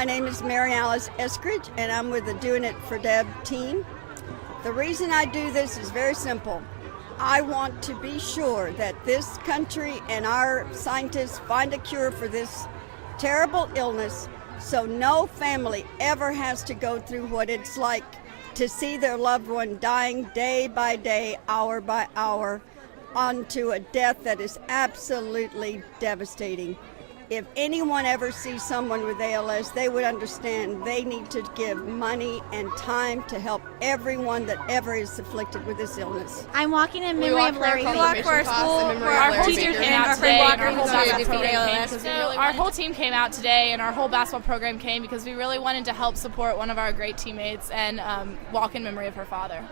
My name is Mary Alice Eskridge, and I'm with the Doing It for Deb team. The reason I do this is very simple. I want to be sure that this country and our scientists find a cure for this terrible illness so no family ever has to go through what it's like to see their loved one dying day by day, hour by hour, onto a death that is absolutely devastating. If anyone ever sees someone with ALS, they would understand they need to give money and time to help everyone that ever is afflicted with this illness. I'm walking in memory of Larry. We walk for our school, for our teachers came out today, and our whole basketball program came because our whole team came out today, and our whole basketball program came because we really wanted to help support one of our great teammates and walk in memory of her father.